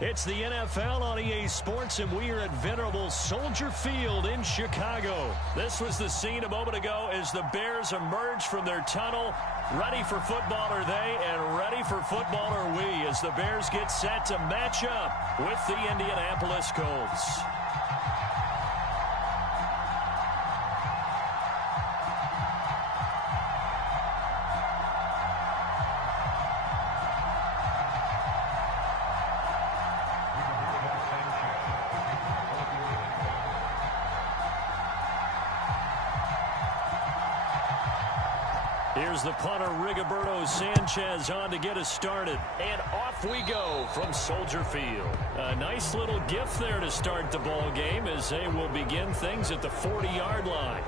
It's the NFL on EA Sports, and we are at venerable Soldier Field in Chicago. This was the scene a moment ago as the Bears emerged from their tunnel. Ready for football are they, and ready for football are we, as the Bears get set to match up with the Indianapolis Colts. Here's the punter, Rigoberto Sanchez, on to get us started. And off we go from Soldier Field. A nice little gift there to start the ball game as they will begin things at the 40-yard line.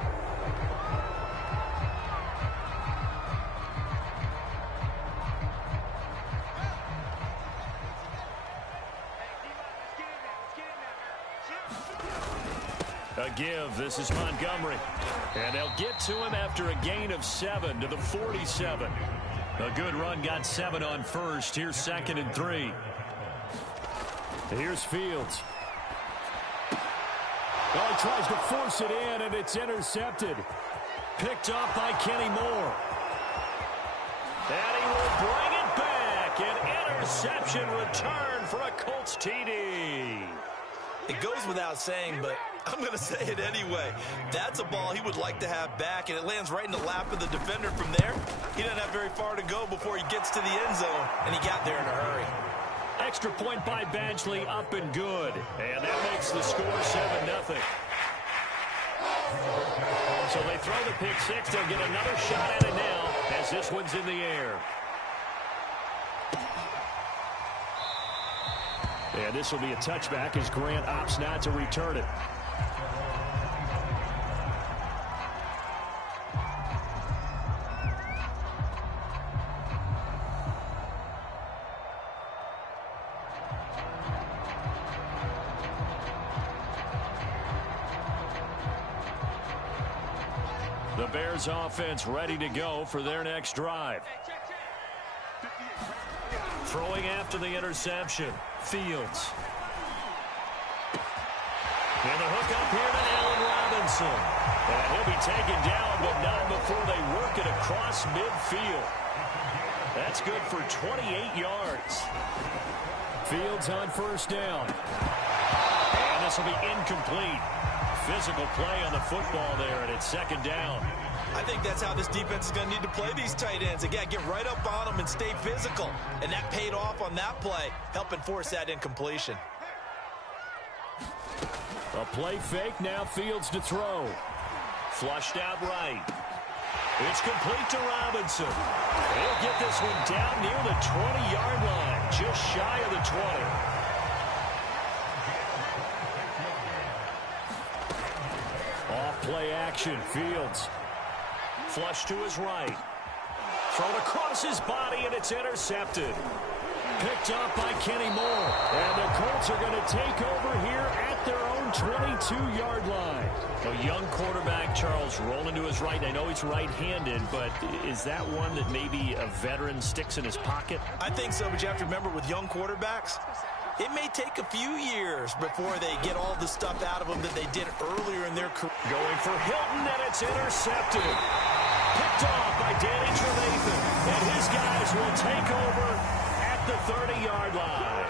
A give. This is Montgomery. And they'll get to him after a gain of 7 to the 47. A good run, got 7 on first. Here's 2nd and 3. Here's Fields. Oh, he tries to force it in, and it's intercepted. Picked up by Kenny Moore. And he will bring it back. An interception return for a Colts TD. It goes without saying, but I'm going to say it anyway. That's a ball he would like to have back, and it lands right in the lap of the defender from there. He doesn't have very far to go before he gets to the end zone, and he got there in a hurry. Extra point by Badgley, up and good. And that makes the score 7-0. So they throw the pick six. They'll get another shot at it now as this one's in the air. And this will be a touchback as Grant opts not to return it. The Bears offense ready to go for their next drive. Throwing after the interception, Fields. And the hook up here to Allen Robinson. And he'll be taken down, but not before they work it across midfield. That's good for 28 yards. Fields on first down. And this will be incomplete. Physical play on the football there, and it's 2nd down. I think that's how this defense is going to need to play these tight ends. Again, get right up on them and stay physical. And that paid off on that play, helping force that incompletion. A play fake, now Fields to throw. Flushed out right. It's complete to Robinson. He'll get this one down near the 20-yard line, just shy of the 20. Off-play action, Fields. Flush to his right. Thrown across his body, and it's intercepted. Picked up by Kenny Moore. And the Colts are going to take over here at their own 22-yard line. A young quarterback, Charles, rolling to his right. I know he's right-handed, but is that one that maybe a veteran sticks in his pocket? I think so, but you have to remember with young quarterbacks, it may take a few years before they get all the stuff out of them that they did earlier in their career. Going for Hilton, and it's intercepted. Picked off by Danny Trevathan, and his guys will take over at the 30-yard line.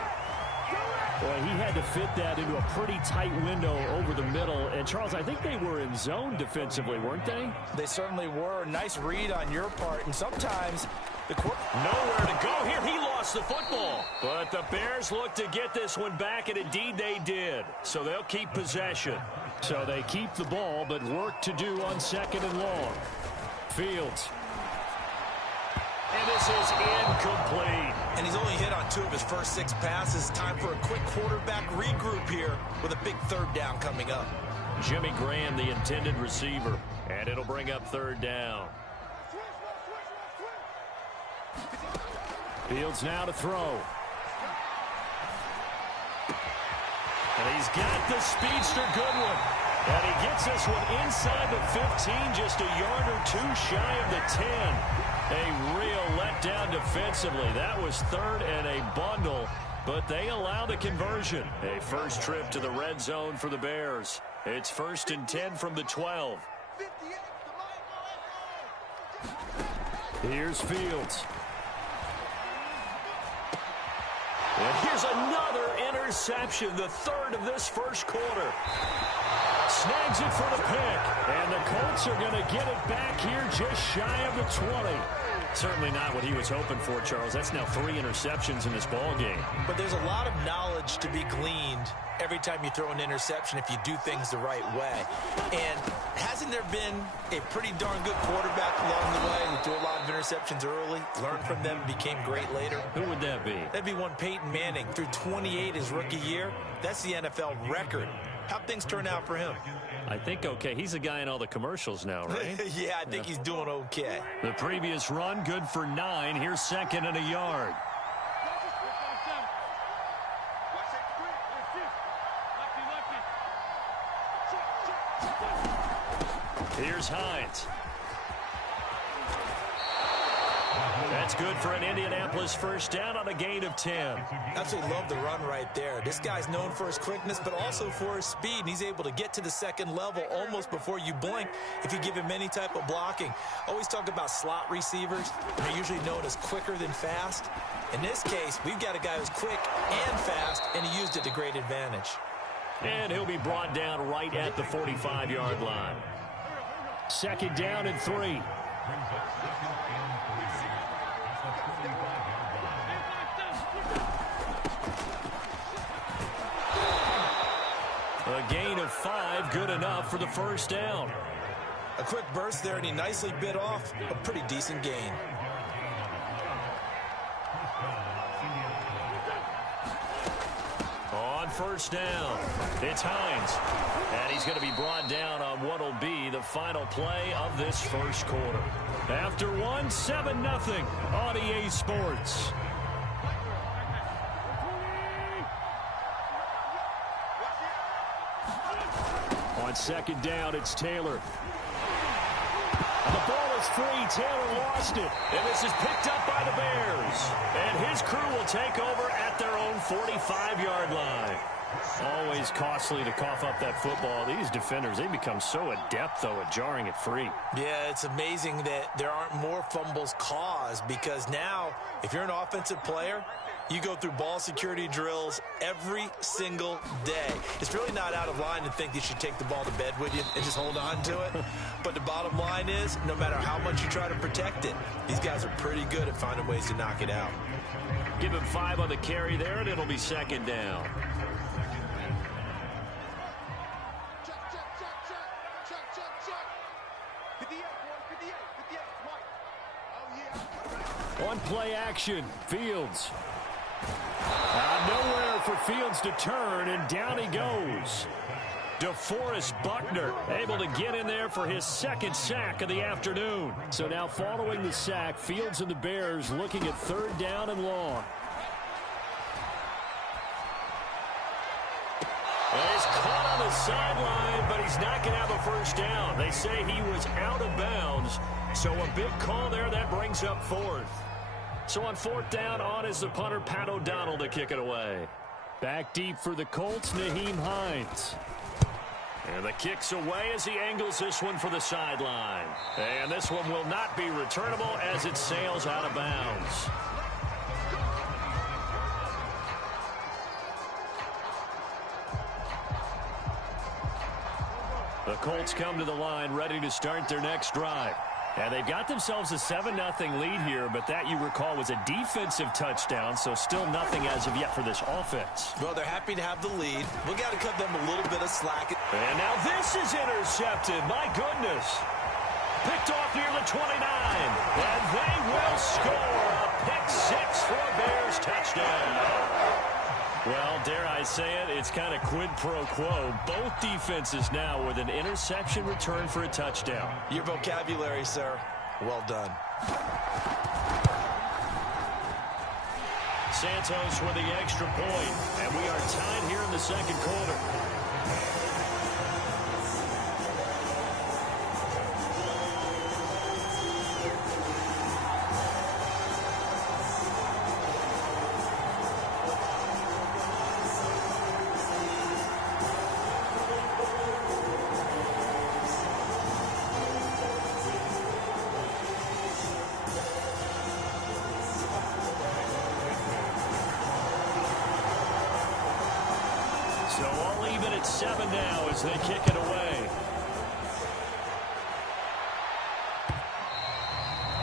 Boy, he had to fit that into a pretty tight window over the middle. And, Charles, I think they were in zone defensively, weren't they? They certainly were. Nice read on your part. And sometimes the nowhere to go here. He lost the football. But the Bears look to get this one back, and indeed they did. So they'll keep possession. So they keep the ball, but work to do on 2nd and long. Fields. And this is incomplete. And he's only hit on 2 of his first 6 passes. Time for a quick quarterback regroup here with a big 3rd down coming up. Jimmy Graham, the intended receiver. And it'll bring up 3rd down. Fields now to throw. And he's got the speedster Goodwin. And he gets this one inside the 15, just a yard or 2 shy of the 10. A real letdown defensively. That was 3rd and a bundle. but they allow the conversion. A first trip to the red zone for the Bears. It's 1st and 10 from the 12. Here's Fields. And here's another interception, the third of this first quarter. Snags it for the pick, and the Colts are going to get it back here just shy of the 20. Certainly not what he was hoping for, Charles. That's now 3 interceptions in this ball game. But there's a lot of knowledge to be gleaned every time you throw an interception if you do things the right way. And hasn't there been a pretty darn good quarterback along the way who threw a lot of interceptions early, learned from them, became great later? Who would that be? That'd be one Peyton Manning. Threw 28 his rookie year. That's the NFL record. How'd things turn out for him? I think okay. He's the guy in all the commercials now, right? Yeah, I think he's doing okay. The previous run, good for 9. Here's 2nd and a yard. Here's Hines. That's good for an Indianapolis first down on a gain of 10. Absolutely love the run right there. This guy's known for his quickness, but also for his speed. And he's able to get to the second level almost before you blink if you give him any type of blocking. Always talk about slot receivers. They're usually known as quicker than fast. In this case, we've got a guy who's quick and fast, and he used it to great advantage. And he'll be brought down right at the 45-yard line. 2nd down and 3. A gain of 5, good enough for the first down. A quick burst there, and he nicely bit off a pretty decent gain. On first down, it's Hines. And he's going to be brought down on what will be the final play of this first quarter. After 7-0 on EA Sports. On 2nd down, it's Taylor. The ball is free. Taylor lost it. And this is picked up by the Bears. And his crew will take over at their own 45-yard line. Always costly to cough up that football. These defenders, they become so adept, though, at jarring it free. Yeah, it's amazing that there aren't more fumbles caused, because now, if you're an offensive player, you go through ball security drills every single day. It's really not out of line to think you should take the ball to bed with you and just hold on to it. But the bottom line is, no matter how much you try to protect it, these guys are pretty good at finding ways to knock it out. Give him 5 on the carry there, and it'll be 2nd down. On play action, Fields. Nowhere for Fields to turn, and down he goes. DeForest Buckner able to get in there for his 2nd sack of the afternoon. So now following the sack, Fields and the Bears looking at 3rd down and long. He's caught on the sideline, but he's not going to have a first down. They say he was out of bounds, so a big call there that brings up 4th. So on 4th down, on is the punter, Pat O'Donnell, to kick it away. Back deep for the Colts, Nyheim Hines. And the kick's away as he angles this one for the sideline. And this one will not be returnable as it sails out of bounds. The Colts come to the line ready to start their next drive. And they've got themselves a 7-0 lead here, but that, you recall, was a defensive touchdown, so still nothing as of yet for this offense. Well, they're happy to have the lead. We got to cut them a little bit of slack. And now this is intercepted. My goodness. Picked off near the 29. And they will score a pick 6 for a Bears touchdown. Well, dare I say it, it's kind of quid pro quo. Both defenses now with an interception return for a touchdown. Your vocabulary, sir. Well done. Santos with the extra point, and we are tied here in the 2nd quarter. So all even at 7 now as they kick it away.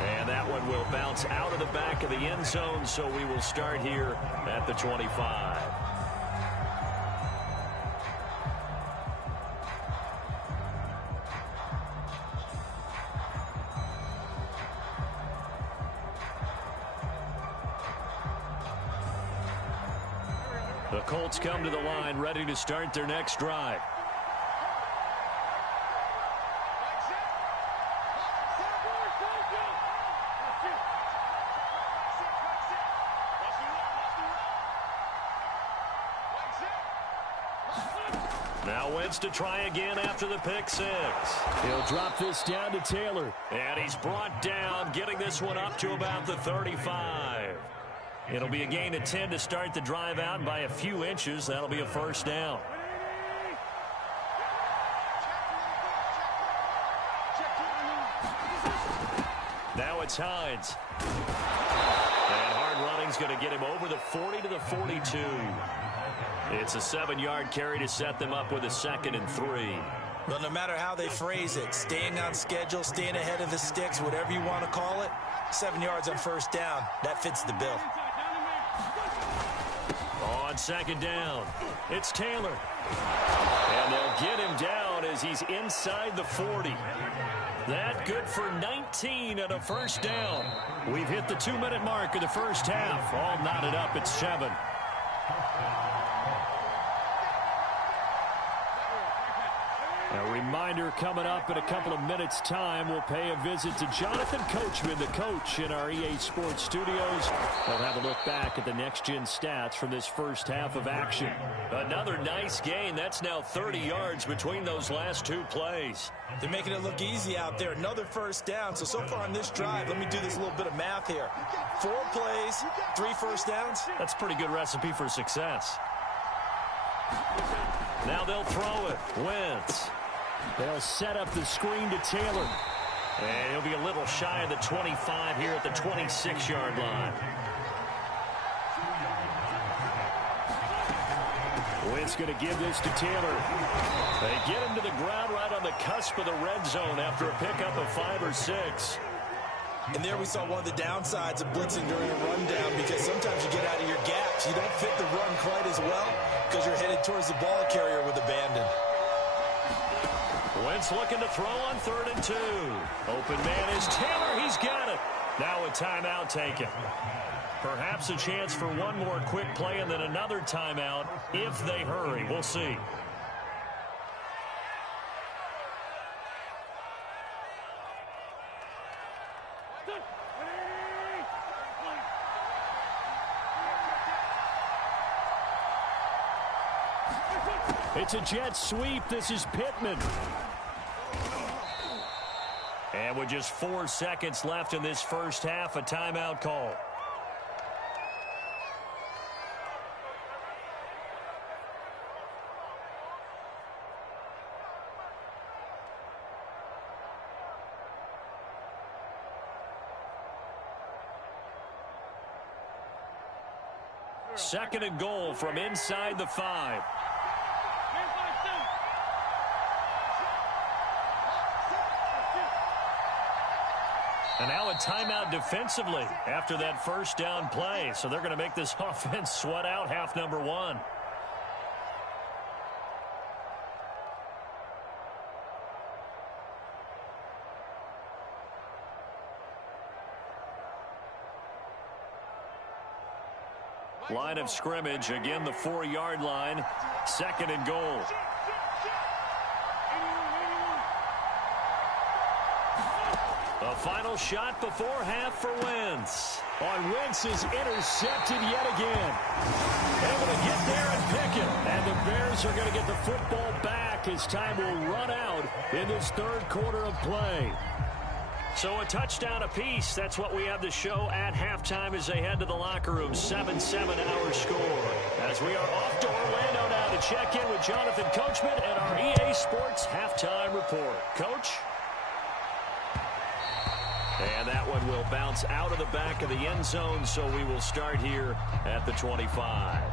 And that one will bounce out of the back of the end zone, so we will start here at the 25. The Colts come to the line, ready to start their next drive. Now Wentz to try again after the pick six. He'll drop this down to Taylor. And he's brought down, getting this one up to about the 35. It'll be a gain of 10 to start the drive out, and by a few inches, that'll be a first down. Now it's Hines. And hard running's going to get him over the 40 to the 42. It's a 7-yard carry to set them up with a 2nd and 3. Well, no matter how they phrase it, staying on schedule, staying ahead of the sticks, whatever you want to call it, 7 yards on first down, that fits the bill. On 2nd down, it's Taylor. And they'll get him down as he's inside the 40. That good for 19 and a first down. We've hit the 2-minute mark of the first half. All knotted up at 7. A reminder coming up in a couple of minutes' time. We'll pay a visit to Jonathan Coachman, the coach in our EA Sports studios. We'll have a look back at the next-gen stats from this first half of action. Another nice gain. That's now 30 yards between those last 2 plays. They're making it look easy out there. Another first down. So far on this drive, let me do this little bit of math here. 4 plays, 3 first downs. That's a pretty good recipe for success. Now they'll throw it. Wentz. They'll set up the screen to Taylor. And he'll be a little shy of the 25 here at the 26-yard line. Wentz going to give this to Taylor. They get him to the ground right on the cusp of the red zone after a pickup of 5 or 6. And there we saw one of the downsides of blitzing during a rundown, because sometimes you get out of your gaps. You don't fit the run quite as well because you're headed towards the ball carrier with abandon. Wentz looking to throw on 3rd and 2. Open man is Taylor. He's got it. Now a timeout taken. Perhaps a chance for one more quick play and then another timeout if they hurry. We'll see. It's a jet sweep. This is Pittman. And with just 4 seconds left in this first half, a timeout call. Second and goal from inside the 5. And now a timeout defensively after that first down play. So they're going to make this offense sweat out half number 1. Line of scrimmage, again the 4-yard line. Second and goal. A final shot before half for Wentz. On Wentz is intercepted yet again. Able to get there and pick it. And the Bears are going to get the football back as time will run out in this 3rd quarter of play. So a touchdown apiece. That's what we have to show at halftime as they head to the locker room. 7-7 our score. As we are off to Orlando now to check in with Jonathan Coachman and our EA Sports halftime report. Coach? And that one will bounce out of the back of the end zone, so we will start here at the 25.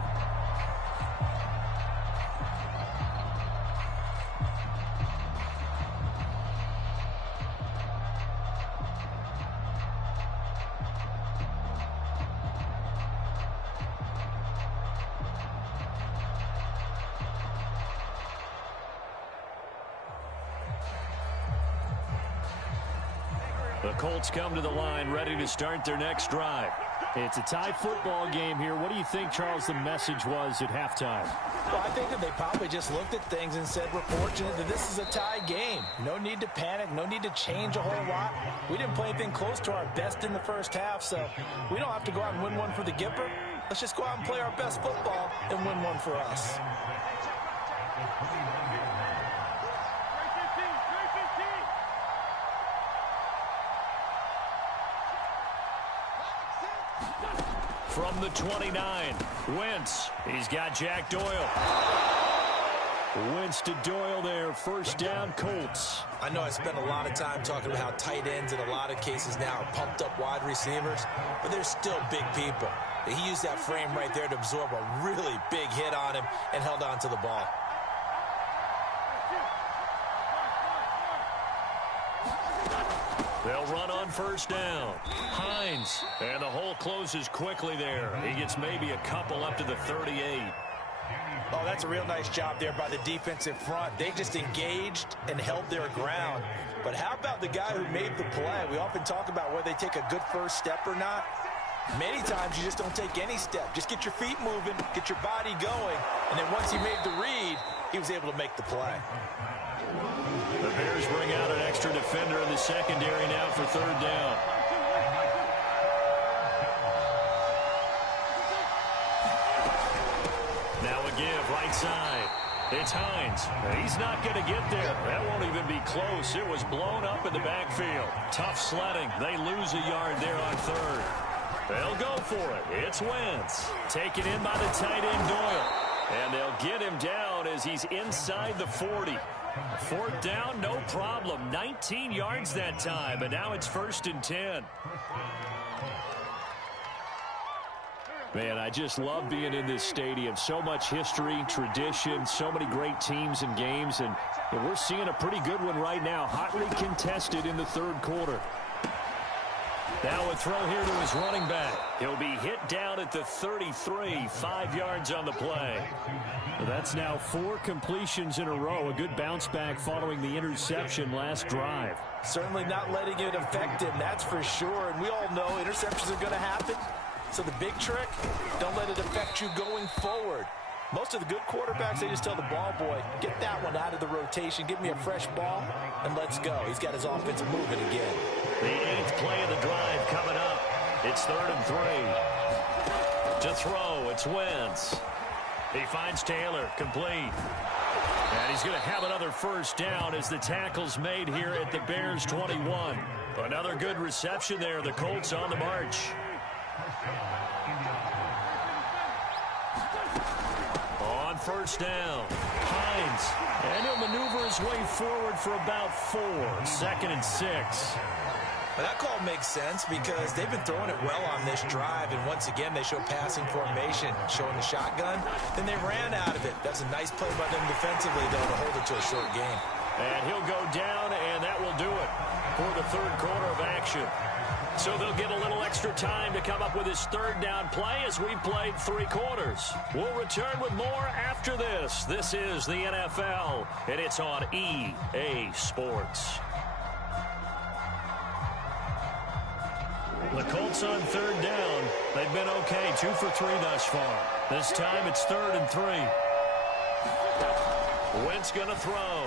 The Colts come to the line ready to start their next drive. It's a tie football game here. What do you think, Charles, the message was at halftime? Well, I think that they probably just looked at things and said, we're fortunate that this is a tie game. No need to panic. No need to change a whole lot. We didn't play anything close to our best in the first half, so we don't have to go out and win one for the Gipper. Let's just go out and play our best football and win one for us. From the 29, Wentz. He's got Jack Doyle. Wentz to Doyle there. First down, Colts. I know I spent a lot of time talking about how tight ends in a lot of cases now are pumped up wide receivers, but they're still big people. He used that frame right there to absorb a really big hit on him and held on to the ball. They'll run on first down. Hines. And the hole closes quickly there. He gets maybe a couple up to the 38. Oh, that's a real nice job there by the defensive front. They just engaged and held their ground. But how about the guy who made the play? We often talk about whether they take a good first step or not. Many times you just don't take any step. Just get your feet moving, get your body going, and then once he made the read, he was able to make the play. The Bears bring out an extra defender in the secondary now for third down. Now a give, right side. It's Hines. He's not going to get there. That won't even be close. It was blown up in the backfield. Tough sledding. They lose a yard there on third. They'll go for it. It's Wentz. Taken in by the tight end, Doyle. And they'll get him down as he's inside the 40. Fourth down, no problem. 19 yards that time, but now it's 1st and 10. Man, I just love being in this stadium. So much history, tradition, so many great teams and games, and we're seeing a pretty good one right now. Hotly contested in the third quarter. Now a throw here to his running back. He'll be hit down at the 33, 5 yards on the play. That's now 4 completions in a row. A good bounce back following the interception last drive. Certainly not letting it affect him, that's for sure. And we all know interceptions are going to happen. So the big trick, don't let it affect you going forward. Most of the good quarterbacks, they just tell the ball boy, get that one out of the rotation, give me a fresh ball, and let's go. He's got his offense moving again. The 8th play of the drive coming up. It's 3rd and 3. To throw, it's Wentz. He finds Taylor, complete. And he's going to have another first down as the tackle's made here at the Bears 21. Another good reception there. The Colts on the march. On first down, Hines. And he'll maneuver his way forward for about 4. 2nd and 6. Well, that call makes sense because they've been throwing it well on this drive, and once again they show passing formation, showing the shotgun. Then they ran out of it. That's a nice play by them defensively, though, to hold it to a short game. And he'll go down, and that will do it for the third quarter of action. So they'll get a little extra time to come up with his third down play as we've played 3 quarters. We'll return with more after this. This is the NFL, and it's on EA Sports. The Colts on third down. They've been okay, 2 for 3 thus far. This time it's 3rd and 3. Wentz going to throw.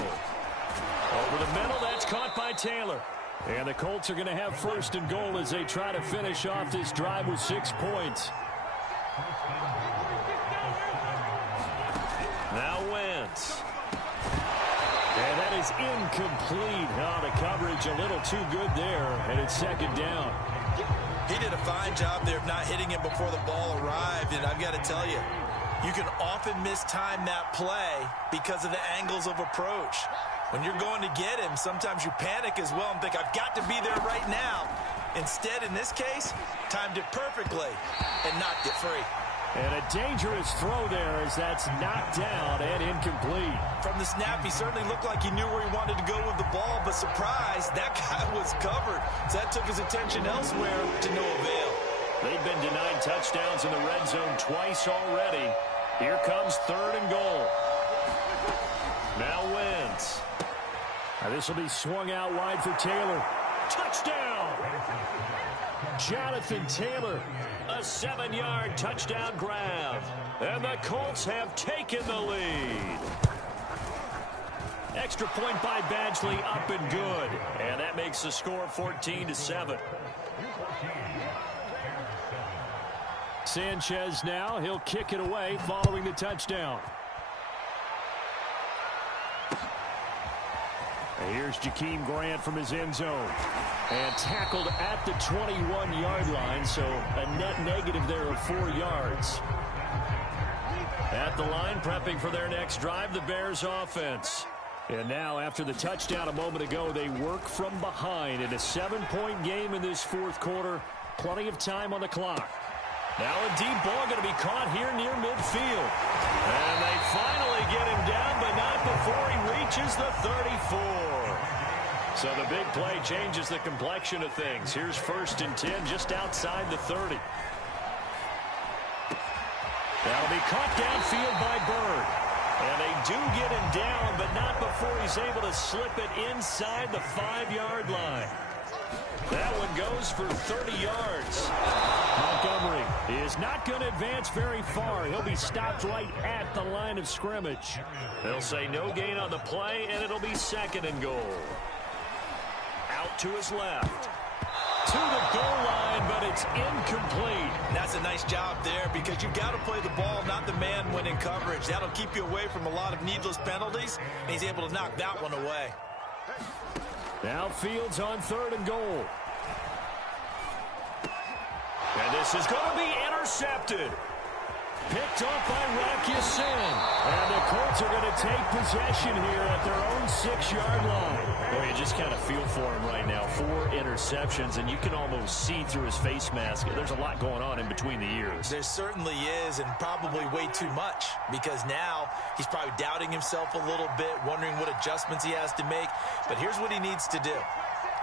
Over the middle, that's caught by Taylor. And the Colts are going to have 1st and goal as they try to finish off this drive with 6 points. Now Wentz. And that is incomplete. Oh, the coverage a little too good there, and it's 2nd down. He did a fine job there of not hitting him before the ball arrived, and I've got to tell you, you can often mistime that play because of the angles of approach. When you're going to get him, sometimes you panic as well and think, I've got to be there right now. Instead, in this case, timed it perfectly and knocked it free. And a dangerous throw there as that's knocked down and incomplete. From the snap, he certainly looked like he knew where he wanted to go with the ball, but surprise, that guy was covered. So that took his attention elsewhere to no avail. They've been denied touchdowns in the red zone twice already. Here comes 3rd and goal. Now Wentz. Now this will be swung out wide for Taylor. Touchdown! Jonathan Taylor, a 7-yard touchdown grab. And the Colts have taken the lead. Extra point by Badgley, up and good. And that makes the score 14-7. Sanchez now, he'll kick it away following the touchdown. And here's Jakeem Grant from his end zone. And tackled at the 21-yard line, so a net negative there of 4 yards. At the line, prepping for their next drive, the Bears offense. And now, after the touchdown a moment ago, they work from behind in a 7-point game in this fourth quarter. Plenty of time on the clock. Now a deep ball going to be caught here near midfield. And they finally get him down, but not before he reaches the 34. So the big play changes the complexion of things. Here's 1st and 10 just outside the 30. That'll be caught downfield by Bird. And they do get him down, but not before he's able to slip it inside the 5-yard line. That one goes for 30 yards. Montgomery is not going to advance very far. He'll be stopped right at the line of scrimmage. They'll say no gain on the play, and it'll be 2nd and goal. Out to his left. To the goal line, but it's incomplete. And that's a nice job there because you've got to play the ball, not the man when in coverage. That'll keep you away from a lot of needless penalties, and he's able to knock that one away. Now Fields on 3rd and goal. And this is going to be intercepted. Picked off by Rakisin. And the Colts are going to take possession here at their own 6-yard line. Well, you just kind of feel for him right now. 4 interceptions, and you can almost see through his face mask. There's a lot going on in between the ears. There certainly is, and probably way too much, because now he's probably doubting himself a little bit, wondering what adjustments he has to make. But here's what he needs to do.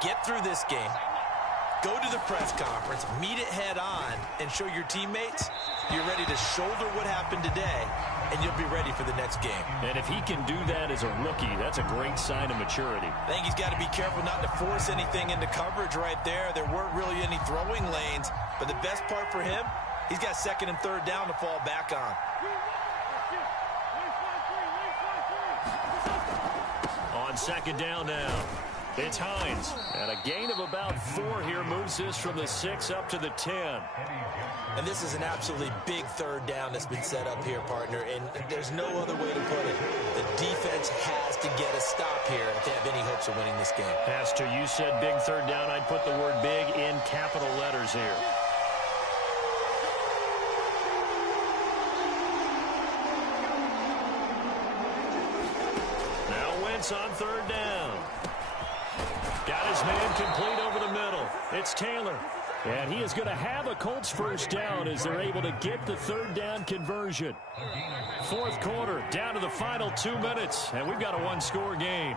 Get through this game. Go to the press conference, meet it head on, and show your teammates you're ready to shoulder what happened today, and you'll be ready for the next game. And if he can do that as a rookie, that's a great sign of maturity. I think he's got to be careful not to force anything into coverage right there. There weren't really any throwing lanes, but the best part for him, he's got 2nd and 3rd down to fall back on. On 2nd down now. It's Hines. And a gain of about 4 here moves this from the 6 up to the 10. And this is an absolutely big 3rd down that's been set up here, partner. And there's no other way to put it. The defense has to get a stop here if they have any hopes of winning this game. Pastor, you said big 3rd down. I'd put the word big in capital letters here. Now Wentz on 3rd down. Got his man complete over the middle. It's Taylor. And he is going to have a Colts 1st down as they're able to get the 3rd down conversion. 4th quarter, down to the final 2 minutes, and we've got a 1-score game.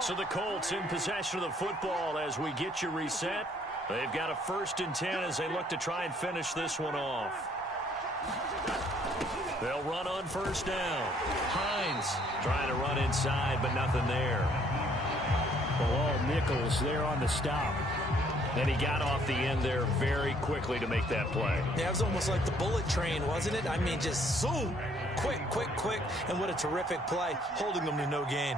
So the Colts in possession of the football as we get you reset. They've got a 1st and 10 as they look to try and finish this one off. They'll run on 1st down. Hines trying to run inside, but nothing there. Well, all Nichols there on the stop. And he got off the end there very quickly to make that play. Yeah, it was almost like the bullet train, wasn't it? I mean, just zoom. Quick, quick, quick. And what a terrific play, holding them to no gain.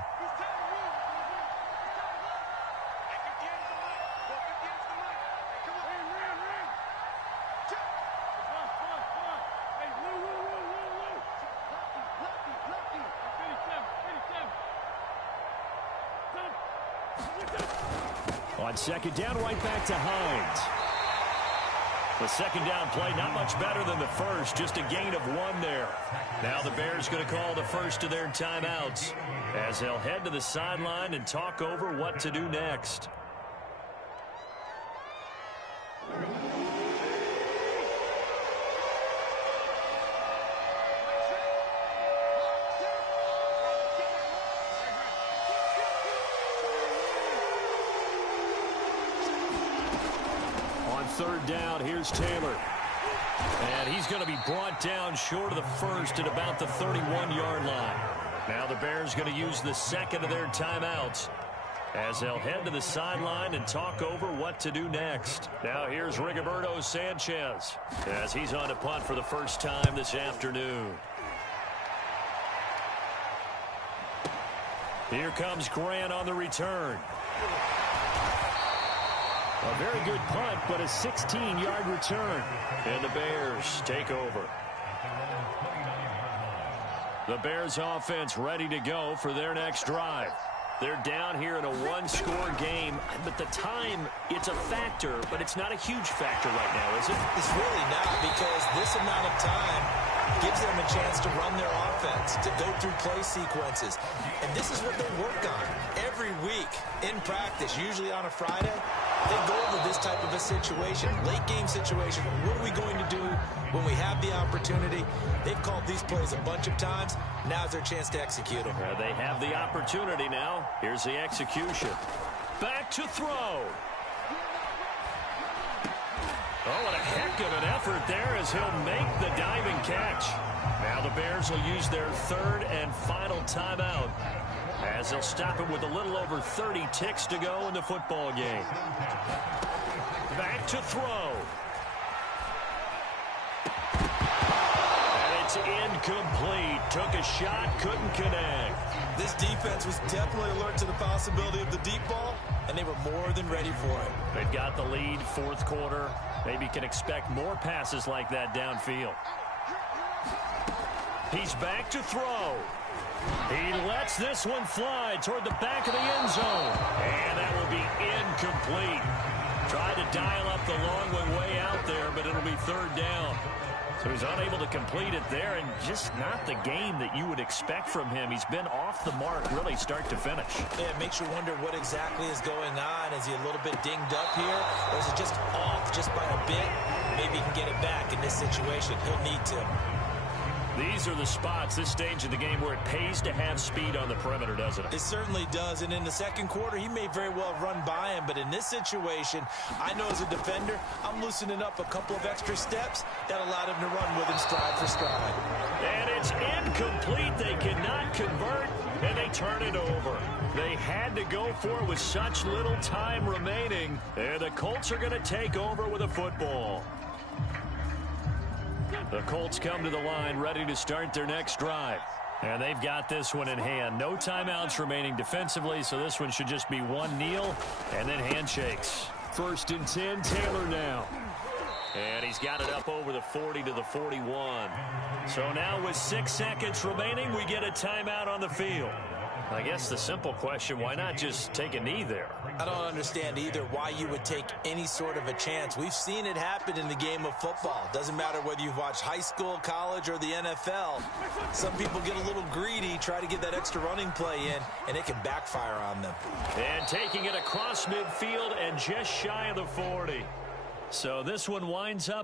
On 2nd down, right back to Hines. The 2nd down play, not much better than the 1st, just a gain of 1 there. Now the Bears going to call the first of their timeouts as they'll head to the sideline and talk over what to do next. On 3rd down, here's Taylor. And he's going to be brought down short of the 1st at about the 31-yard line. Now the Bears going to use the 2nd of their timeouts as they'll head to the sideline and talk over what to do next. Now here's Rigoberto Sanchez as he's on to punt for the first time this afternoon. Here comes Grant on the return. A very good punt, but a 16-yard return. And the Bears take over. The Bears offense ready to go for their next drive. They're down here in a one-score game, but the time, it's a factor, but it's not a huge factor right now, is it? It's really not, because this amount of time gives them a chance to run their offense, to go through play sequences. And this is what they work on every week in practice, usually on a Friday. They go over this type of a situation, late game situation. What are we going to do when we have the opportunity? They've called these plays a bunch of times. Now's their chance to execute them. They have the opportunity now. Here's the execution. Back to throw. Oh, what a heck of an effort there as he'll make the diving catch. Now the Bears will use their third and final timeout, as they'll stop it with a little over 30 ticks to go in the football game. Back to throw. And it's incomplete. Took a shot, couldn't connect. This defense was definitely alert to the possibility of the deep ball, and they were more than ready for it. They've got the lead, fourth quarter. Maybe can expect more passes like that downfield. He's back to throw. He lets this one fly toward the back of the end zone. And that will be incomplete. Tried to dial up the long one way out there, but it'll be third down. So he's unable to complete it there, and just not the game that you would expect from him. He's been off the mark really start to finish. Yeah, it makes you wonder what exactly is going on. Is he a little bit dinged up here, or is it just off just by a bit? Maybe he can get it back in this situation. He'll need to. These are the spots, this stage of the game, where it pays to have speed on the perimeter, doesn't it? It certainly does, and in the second quarter, he may very well run by him, but in this situation, I know as a defender, I'm loosening up a couple of extra steps that allowed him to run with him stride for stride. And it's incomplete. They cannot convert, and they turn it over. They had to go for it with such little time remaining, and the Colts are going to take over with a football. The Colts come to the line ready to start their next drive. And they've got this one in hand. No timeouts remaining defensively, so this one should just be one kneel and then handshakes. 1st and 10, Taylor now. And he's got it up over the 40 to the 41. So now with 6 seconds remaining, we get a timeout on the field. I guess the simple question, why not just take a knee there? I don't understand either why you would take any sort of a chance. We've seen it happen in the game of football. Doesn't matter whether you've watched high school, college, or the NFL. Some people get a little greedy, try to get that extra running play in, and it can backfire on them. And taking it across midfield and just shy of the 40. So this one winds up